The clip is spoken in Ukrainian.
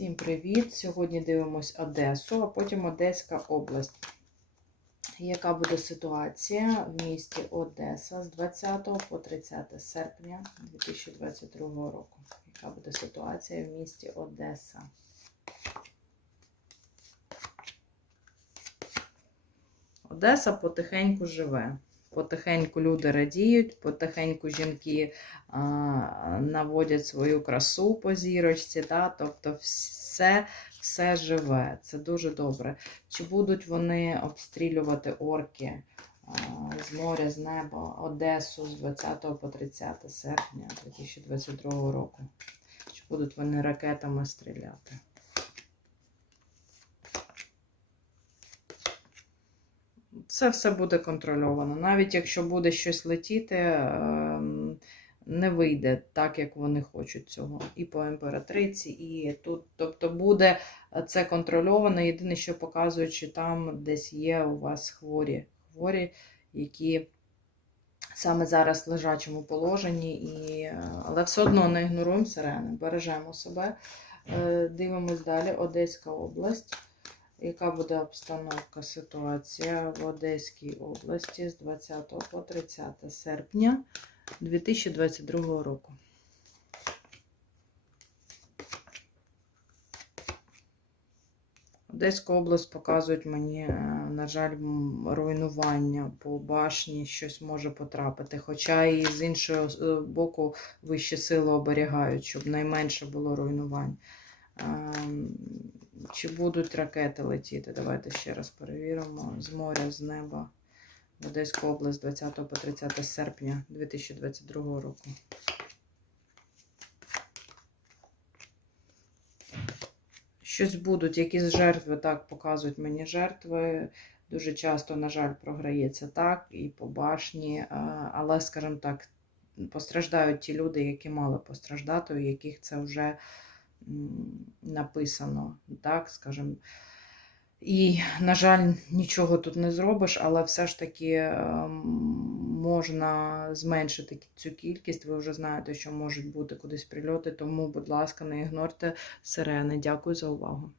Всім привіт! Сьогодні дивимось Одесу, а потім Одеська область. Яка буде ситуація в місті Одеса з 20 по 30 серпня 2022 року? Яка буде ситуація в місті Одеса? Одеса потихеньку живе. Потихеньку люди радіють, потихеньку жінки а, наводять свою красу по зірочці. Да? Тобто все, все живе. Це дуже добре. Чи будуть вони обстрілювати орки а, з моря, з неба, Одесу з 20 по 30 серпня 2022 року? Чи будуть вони ракетами стріляти? Це все буде контрольовано. Навіть якщо буде щось летіти, ем, не вийде так, як вони хочуть цього. І по імператриці, і тут. Тобто буде це контрольовано. Єдине, що показують, що там десь є у вас хворі, хворі, які саме зараз в лежачому положенні, і... е, але все одно не ігноруємо сирени, бережемо себе. Е, Дивимось далі. Одеська область. Яка буде обстановка, ситуація в Одеській області з 20 по 30 серпня 2022 року? Одеську область показують мені, е, на жаль, руйнування по башні, щось може потрапити. Хоча і з іншого е, боку вищі сили оберігають, щоб найменше було руйнувань. Чи будуть ракети летіти? Давайте ще раз перевіримо. З моря, з неба. В Одеську область з 20 по 30 серпня 2022 року. Щось будуть, якісь жертви, так, показують мені жертви. Дуже часто, на жаль, програється так, і по башні, але, скажімо так, постраждають ті люди, які мали постраждати, у яких це вже написано, так, скажімо. І, на жаль, нічого тут не зробиш, але все ж таки ем, можна зменшити цю кількість. Ви вже знаєте, що можуть бути кудись прильоти, тому, будь ласка, не ігнорте сирени. Дякую за увагу.